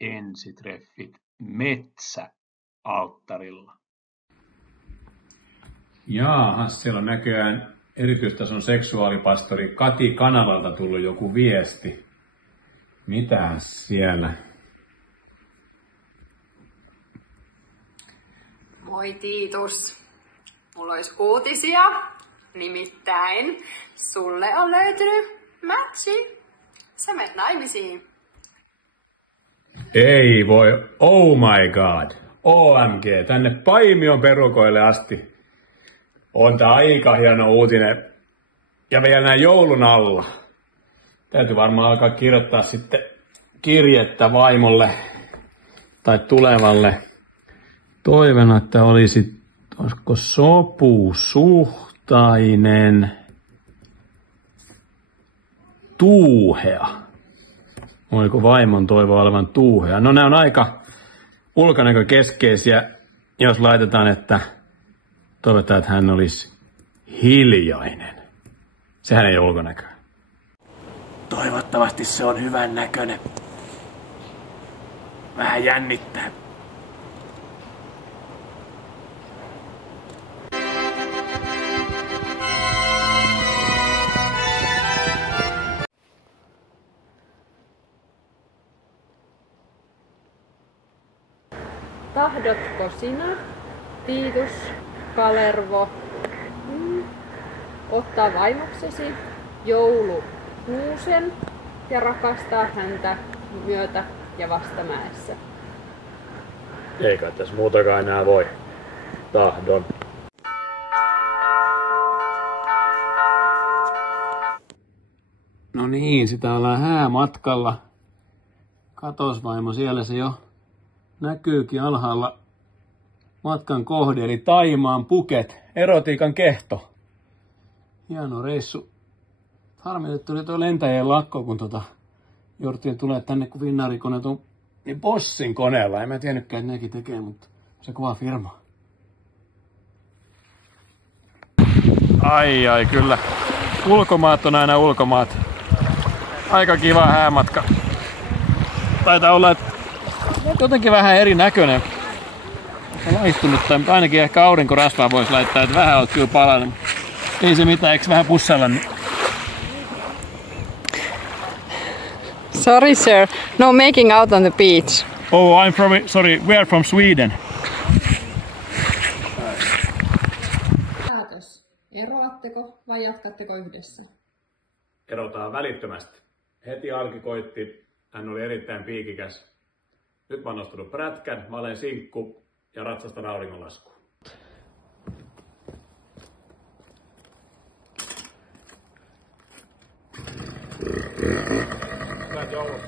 ensitreffit metsäalttarilla. Jaahas, siellä on näköjään erityistason seksuaalipastori Kati Kanavalta tullut joku viesti. Mitäs siellä? Moi Tiitus. Mulla olisi uutisia. Nimittäin sulle on löytynyt matchi. Sä menet naimisiin. Ei voi, oh my god. OMG, tänne Paimion perukoille asti. On tää aika hieno uutinen. Ja vielä näin joulun alla. Täytyy varmaan alkaa kirjoittaa sitten kirjettä vaimolle tai tulevalle toivena, että olisiko sopusuhtainen tuuhea. Oliko vaimon toivo olevan tuuhea? No nämä on aika ulkonäkökeskeisiä, jos laitetaan, että toivotaan, että hän olisi hiljainen. Sehän ei ole ulkonäköä. Toivottavasti se on hyvän näköinen. Vähän jännittää. Tahdotko sinä, Tiitus Kalervo, ottaa vaimoksesi joulukuusen ja rakastaa häntä myötä- ja vastamäessä? Ei kai tässä muutakaan enää voi. Tahdon. No niin, sitä ollaan häämatkalla. Katos vaimo, siellä se jo näkyykin alhaalla matkan kohde, eli Thaimaan Phuket, erotiikan kehto. Hieno reissu. Harmi, että tuli tuo lentäjien lakko, kun jouduttiin tulee tänne, kun Finnair-koneet on niin Bossin koneella. En mä tiennytkään, että nekin tekee, mutta se kova firma. Ai, kyllä. Ulkomaat on aina ulkomaat. Aika kiva häämatka. Taitaa olla, että jotenkin vähän erinäköinen. On laistunut, tai ainakin ehkä aurinkorasvaa voisi laittaa, että vähän oot kyllä palannut. Ei se mitään, eikö vähän pussailla? Niin... Sorry sir, no making out on the beach. Oh, we are from Sweden. Päätös. Eroatteko vai jatkatteko yhdessä? Erotaan välittömästi. Heti alki koitti, hän oli erittäin piikikäs. Nyt mä oon nostanut prätkän, mä olen sinkku ja ratsastan auringonlaskuun. Hyvät joulut.